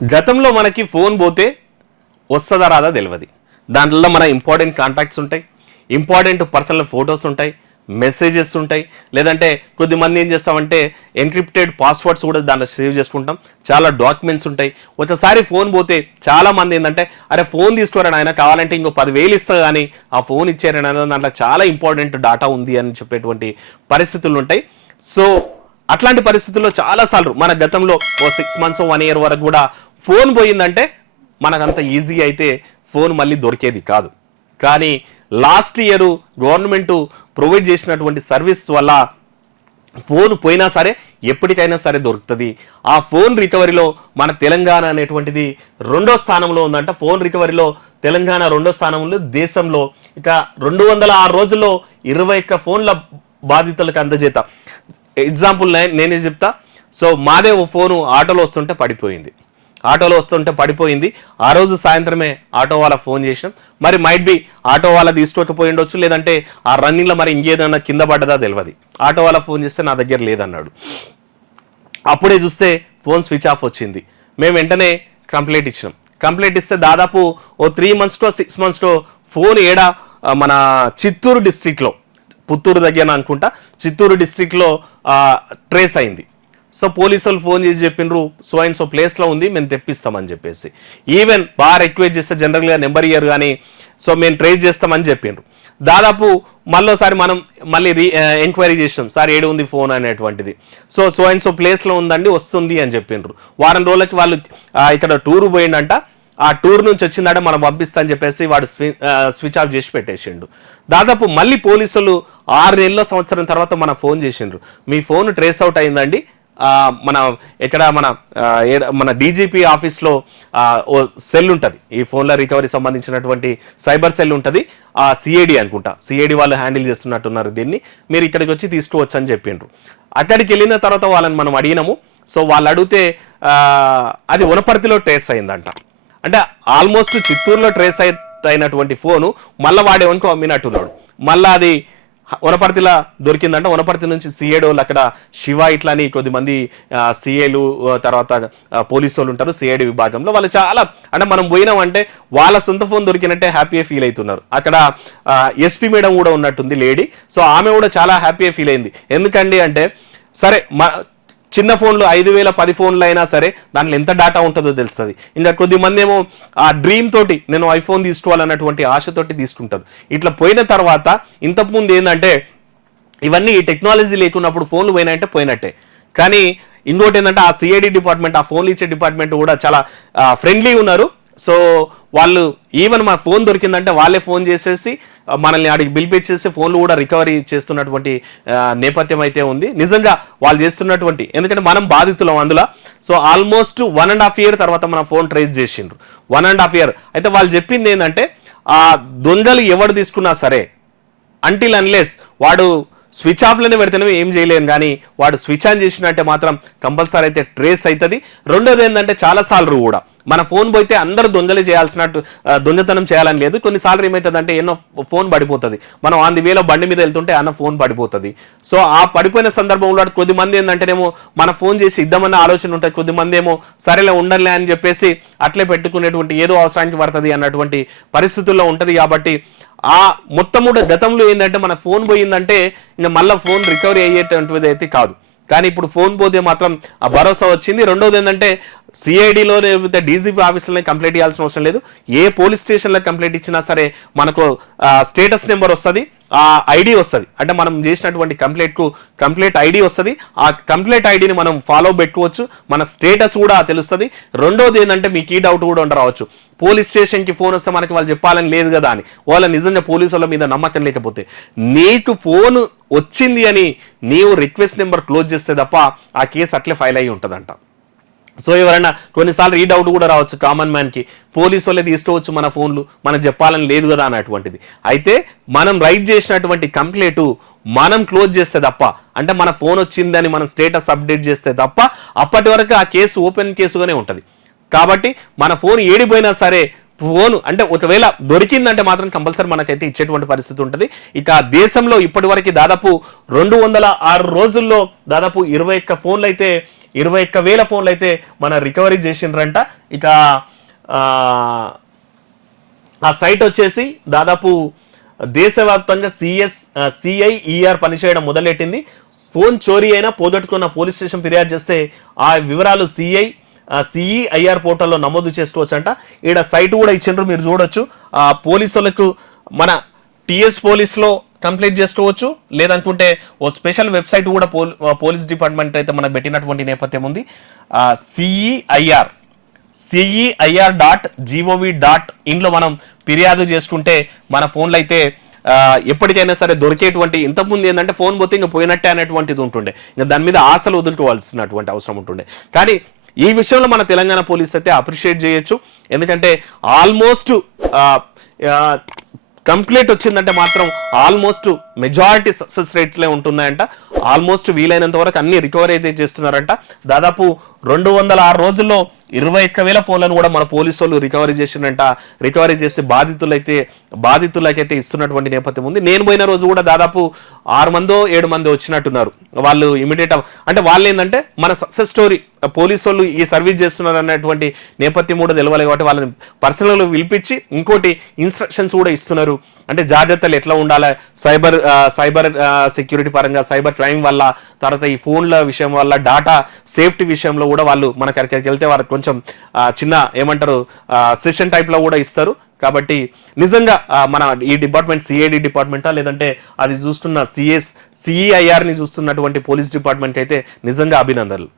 గతంలో మనకి ఫోన్ పోతే వస్తుందా రాదా తెలియదు దాంట్లో మన ఇంపార్టెంట్ కాంటాక్ట్స్ ఉంటాయి ఇంపార్టెంట్ పర్సనల్ ఫొటోస్ ఉంటాయి మెసేజెస్ ఉంటాయి లేదంటే కొద్దిమంది ఏం చేస్తామంటే ఎన్క్రిప్టెడ్ పాస్వర్డ్స్ కూడా దాంట్లో సేవ్ చేసుకుంటాం. చాలా డాక్యుమెంట్స్ ఉంటాయి. ఒకసారి ఫోన్ పోతే చాలా మంది ఏంటంటే అరే ఫోన్ తీసుకోరని ఆయన కావాలంటే ఇంకో పదివేలు ఇస్తా కానీ ఆ ఫోన్ ఇచ్చారని ఆయన దాంట్లో చాలా ఇంపార్టెంట్ డాటా ఉంది అని చెప్పేటువంటి పరిస్థితులు ఉంటాయి. సో అట్లాంటి పరిస్థితుల్లో చాలాసార్లు మన గతంలో ఓ సిక్స్ మంత్స్ వన్ ఇయర్ వరకు కూడా ఫోన్ పోయిందంటే మనకంత ఈజీ అయితే ఫోన్ మళ్ళీ దొరికేది కాదు. కానీ లాస్ట్ ఇయర్ గవర్నమెంట్ ప్రొవైడ్ చేసినటువంటి సర్వీస్ వల్ల ఫోన్ పోయినా సరే ఎప్పటికైనా సరే దొరుకుతుంది. ఆ ఫోన్ రికవరీలో మన తెలంగాణ అనేటువంటిది రెండో స్థానంలో ఉందంట. ఫోన్ రికవరీలో తెలంగాణ రెండో స్థానంలో దేశంలో ఇక రెండు వందల ఆరు రోజుల్లో ఇరవై ఒక్క ఫోన్ల బాధితులకు అందజేత. ఎగ్జాంపుల్ నేనే చెప్తా. సో మాదే ఓ ఫోను ఆటోలో వస్తుంటే పడిపోయింది. ఆటోలో వస్తుంటే పడిపోయింది. ఆ రోజు సాయంత్రమే ఆటో వాళ్ళ ఫోన్ చేసినాం. మరి మైట్ బి ఆటో వాళ్ళ తీసుకోకపోయి ఉండొచ్చు లేదంటే ఆ రన్నింగ్లో మరి ఇంకేదన్నా కింద పడ్డదా తెలియదు ఆటో వాళ్ళ ఫోన్ చేస్తే నా దగ్గర లేదన్నాడు. అప్పుడే చూస్తే ఫోన్ స్విచ్ ఆఫ్ వచ్చింది. మేము వెంటనే కంప్లైంట్ ఇచ్చినాం. కంప్లైంట్ ఇస్తే దాదాపు ఓ త్రీ మంత్స్కో సిక్స్ మంత్స్కో ఫోన్ ఏడా మన చిత్తూరు డిస్ట్రిక్ట్లో పుత్తూరు దగ్గర అనుకుంటా చిత్తూరు డిస్ట్రిక్ట్లో ట్రేస్ అయింది. సో పోలీసు వాళ్ళు ఫోన్ చేసి చెప్పిండ్రు సో అండ్ సో ప్లేస్లో ఉంది మేము తెప్పిస్తామని చెప్పేసి. ఈవెన్ బాగా రిక్వెస్ట్ చేస్తే జనరల్గా నెంబర్ ఇయర్ కానీ సో మేము ట్రేస్ చేస్తామని చెప్పిండ్రు దాదాపు మళ్ళీసారి మనం మళ్ళీ రీ ఎంక్వైరీ చేసినాం సార్ ఏడు ఉంది ఫోన్ అనేటువంటిది. సో సో అండ్ సో ప్లేస్లో ఉందండి వస్తుంది అని చెప్పిండ్రు వారం రోజులకి వాళ్ళు ఇక్కడ టూర్ పోయిండంట. ఆ టూర్ నుంచి వచ్చిందంట మనం పంపిస్తా అని చెప్పేసి వాడు స్వి- స్విచ్ ఆఫ్ చేసి పెట్టేసిండు. దాదాపు మళ్ళీ పోలీసులు ఆరు నెలల సంవత్సరం తర్వాత మన ఫోన్ చేసిండ్రు. మీ ఫోన్ ట్రేస్ అవుట్ అయిందండి మన ఇక్కడ మన మన డీజీపీ ఆఫీస్లో ఓ సెల్ ఉంటుంది. ఈ ఫోన్ల రికవరీ సంబంధించినటువంటి సైబర్ సెల్ ఉంటుంది. ఆ సిఐడి అనుకుంటా. సిఐడి వాళ్ళు హ్యాండిల్ చేస్తున్నట్టున్నారు దీన్ని. మీరు ఇక్కడికి వచ్చి తీసుకోవచ్చు అని చెప్పిండ్రు. అక్కడికి వెళ్ళిన తర్వాత వాళ్ళని మనం అడిగినాము. సో వాళ్ళు అడిగితే అది వనపర్తిలో ట్రేస్ అయిందంట. అంటే ఆల్మోస్ట్ చిత్తూరులో ట్రేస్ అయినటువంటి ఫోను మళ్ళీ వాడేవనుకో అమ్మినట్టున్నాడు. మళ్ళీ అది వనపర్తిలా దొరికిందంట. వనపర్తి నుంచి సిఏడోలు అక్కడ శివ ఇట్లా అని కొద్దిమంది సిఏలు తర్వాత పోలీసు వాళ్ళు ఉంటారు సిఐడి విభాగంలో. వాళ్ళు చాలా అంటే మనం పోయినామంటే వాళ్ళ సొంత ఫోన్ దొరికినట్టే హ్యాపీగా ఫీల్ అవుతున్నారు. అక్కడ ఎస్పీ మేడం కూడా ఉన్నట్టుంది లేడీ. సో ఆమె కూడా చాలా హ్యాపీగా ఫీల్ అయింది. ఎందుకండి అంటే సరే మ చిన్న ఫోన్లు ఐదు వేల పది ఫోన్లు అయినా సరే దాంట్లో ఎంత డేటా ఉంటుందో తెలుస్తుంది. ఇంకా కొద్ది మంది ఏమో ఆ డ్రీమ్ తోటి నేను ఐఫోన్ తీసుకోవాలన్నటువంటి ఆశతోటి తీసుకుంటారు. ఇట్లా పోయిన తర్వాత ఇంతకుముందు ఏంటంటే ఇవన్నీ ఈ టెక్నాలజీ లేకున్నప్పుడు ఫోన్లు పోయినాయంటే పోయినట్టే. కానీ ఇంకోటి ఏంటంటే ఆ సిఐడి డిపార్ట్మెంట్ ఆ ఫోన్లు ఇచ్చే డిపార్ట్మెంట్ కూడా చాలా ఫ్రెండ్లీ ఉన్నారు. సో వాళ్ళు ఈవెన్ మా ఫోన్ దొరికిందంటే వాళ్ళే ఫోన్ చేసేసి మనల్ని ఆడికి పిలిపించేసి ఫోన్లు కూడా రికవరీ చేస్తున్నటువంటి నేపథ్యం అయితే ఉంది. నిజంగా వాళ్ళు చేస్తున్నటువంటి ఎందుకంటే మనం బాధితులం అందులో. So almost one and half year తర్వాత మన ఫోన్ ట్రేస్ చేసిండ్రు. వన్ అండ్ హాఫ్ ఇయర్ అయితే వాళ్ళు చెప్పింది ఏంటంటే ఆ దొంగలు ఎవరు తీసుకున్నా సరే అంటిల్ అన్లెస్ వాడు స్విచ్ ఆఫ్లోనే పెడితేనే ఏం చేయలేను కానీ వాడు స్విచ్ ఆన్ చేసినట్టే మాత్రం కంపల్సరీ అయితే ట్రేస్ అవుతుంది. రెండోది ఏంటంటే చాలా సార్లు కూడా మన ఫోన్ పోతే అందరూ దొంగలు చేయాల్సినట్టు దొంగతనం చేయాలని లేదు. కొన్నిసార్లు ఏమవుతుందంటే ఎన్నో ఫోన్ పడిపోతుంది. మనం ఆన్ ది వేలో బండి మీద వెళ్తుంటే అన్న ఫోన్ పడిపోతుంది. సో ఆ పడిపోయిన సందర్భంలో కొద్ది మంది ఏంటంటేనేమో మన ఫోన్ చేసి ఇద్దామన్న ఆలోచన ఉంటుంది కొద్దిమంది ఏమో సరేలే ఉండలే అని చెప్పేసి అట్లే పెట్టుకునేటువంటి ఏదో అవసరానికి పడుతుంది అన్నటువంటి పరిస్థితుల్లో ఉంటుంది కాబట్టి ఆ మొత్తం కూడా గతంలో ఏంటంటే మన ఫోన్ పోయిందంటే ఇంకా మళ్ళీ ఫోన్ రికవరీ అయ్యేటువంటిది అయితే కాదు. కానీ ఇప్పుడు ఫోన్ పోతే మాత్రం ఆ భరోసా వచ్చింది. రెండోది ఏంటంటే సిఐడిలో లేకపోతే డీజీపీ ఆఫీసులనే కంప్లైంట్ ఇవ్వాల్సిన అవసరం లేదు. ఏ పోలీస్ స్టేషన్లో కంప్లైంట్ ఇచ్చినా సరే మనకు స్టేటస్ నెంబర్ వస్తుంది. ఐడి వస్తుంది. అంటే మనం చేసినటువంటి కంప్లైంట్కు కంప్లైంట్ ఐడి వస్తుంది. ఆ కంప్లైంట్ ఐడిని మనం ఫాలో పెట్టుకోవచ్చు. మన స్టేటస్ కూడా తెలుస్తుంది. రెండోది ఏంటంటే మీకు ఈ డౌట్ కూడా ఉండరావచ్చు పోలీస్ స్టేషన్కి ఫోన్ వస్తే మనకి వాళ్ళు చెప్పాలని లేదు కదా అని. వాళ్ళ నిజంగా పోలీసు వాళ్ళ మీద నమ్మకం లేకపోతే. నీకు ఫోన్ వచ్చింది అని నీవు రిక్వెస్ట్ నెంబర్ క్లోజ్ చేస్తే తప్ప ఆ కేసు అట్లే ఫైల్ అయ్యి ఉంటుందంట. సో ఎవరైనా కొన్నిసార్లు ఈ డౌట్ కూడా రావచ్చు కామన్ మ్యాన్కి పోలీసు వాళ్ళే తీసుకోవచ్చు మన ఫోన్లు మనకు చెప్పాలని లేదు కదా అన్నటువంటిది అయితే మనం రైట్ చేసినటువంటి కంప్లైంట్ మనం క్లోజ్ చేస్తే తప్ప అంటే మన ఫోన్ వచ్చిందని మనం స్టేటస్ అప్డేట్ చేస్తే తప్ప అప్పటి వరకు ఆ కేసు ఓపెన్ కేసుగానే ఉంటుంది. కాబట్టి మన ఫోన్ ఏడిపోయినా సరే ఫోన్ అంటే ఒకవేళ దొరికిందంటే మాత్రం కంపల్సరీ మనకైతే ఇచ్చేటువంటి పరిస్థితి ఉంటుంది. ఇక దేశంలో ఇప్పటి వరకు దాదాపు రెండు వందల ఆరు రోజుల్లో దాదాపు ఇరవై ఒక్క ఫోన్లు అయితే ఇరవై ఒక్క వేల ఫోన్లు అయితే మన రికవరీ చేసిండ్రంట. ఇక ఆ, సైట్ వచ్చేసి దాదాపు దేశవ్యాప్తంగా సిఎస్ సిఐఈఆర్ పనిచేయడం మొదలెట్టింది. ఫోన్ చోరీ అయినా పోగొట్టుకున్న పోలీస్ స్టేషన్ ఫిర్యాదు చేస్తే ఆ వివరాలు సిఐ సిఈఐఆర్ పోర్టల్లో నమోదు చేసుకోవచ్చంట. ఈడ సైట్ కూడా ఇచ్చిండ్రు మీరు చూడొచ్చు. ఆ పోలీసులకు మన టిఎస్ పోలీస్లో కంప్లీట్ చేసుకోవచ్చు. లేదనుకుంటే ఓ స్పెషల్ వెబ్సైట్ కూడా పోల్ పోలీస్ డిపార్ట్మెంట్ అయితే మనం పెట్టినటువంటి నేపథ్యం ఉంది. CEIR CEIR dot GOV dot ఇన్లో మనం ఫిర్యాదు చేసుకుంటే మన ఫోన్లో అయితే ఎప్పటికైనా సరే దొరికేటువంటి ఇంతకుముందు ఏంటంటే ఫోన్ పోతే ఇంకా పోయినట్టే అనేటువంటిది ఉంటుండే. ఇంకా దాని మీద ఆశలు వదులుకోవాల్సినటువంటి అవసరం ఉంటుండే. కానీ ఈ విషయంలో మన తెలంగాణ పోలీస్ అయితే అప్రిషియేట్ చేయొచ్చు. ఎందుకంటే ఆల్మోస్ట్ కంప్లీట్ వచ్చిందంటే మాత్రం ఆల్మోస్ట్ మెజారిటీ సక్సెస్ రేట్లే ఉంటున్నాయంట. ఆల్మోస్ట్ వీలైనంత వరకు అన్ని రికవరీ అయితే చేస్తున్నారంట. దాదాపు రెండు వందల ఆరు రోజుల్లో ఇరవై ఒక్క వేల ఫోన్లను కూడా మన పోలీసు వాళ్ళు రికవరీ చేసిందంట రికవరీ చేసి బాధితులైతే బాధితులకైతే ఇస్తున్నటువంటి నేపథ్యం ఉంది. నేను పోయిన రోజు కూడా దాదాపు ఆరు మందో ఏడు మంది వచ్చినట్టున్నారు. వాళ్ళు ఇమీడియట్ అంటే వాళ్ళు ఏంటంటే మన సక్సెస్ స్టోరీ పోలీసు వాళ్ళు ఈ సర్వీస్ చేస్తున్నారు అన్నటువంటి నేపథ్యం కూడా తెలవాలి కాబట్టి వాళ్ళని పర్సనల్ పిలిపించి ఇంకోటి ఇన్స్ట్రక్షన్స్ కూడా ఇస్తున్నారు. అంటే జాగ్రత్తలు ఎట్లా ఉండాలి? సైబర్ సైబర్ సెక్యూరిటీ పరంగా సైబర్ క్రైమ్ వల్ల తర్వాత ఈ ఫోన్ల విషయం వల్ల డాటా సేఫ్టీ విషయంలో కూడా వాళ్ళు మనకి అక్కడికి వెళ్తే వారికి కొంచెం చిన్న ఏమంటారు సెషన్ టైప్లో కూడా ఇస్తారు. కాబట్టి నిజంగా మన ఈ డిపార్ట్మెంట్ సిఐడి డిపార్ట్మెంటా? లేదంటే అది చూస్తున్న సిఎస్ సిఈఐఆర్ని చూస్తున్నటువంటి పోలీస్ డిపార్ట్మెంట్ అయితే నిజంగా అభినందనలు.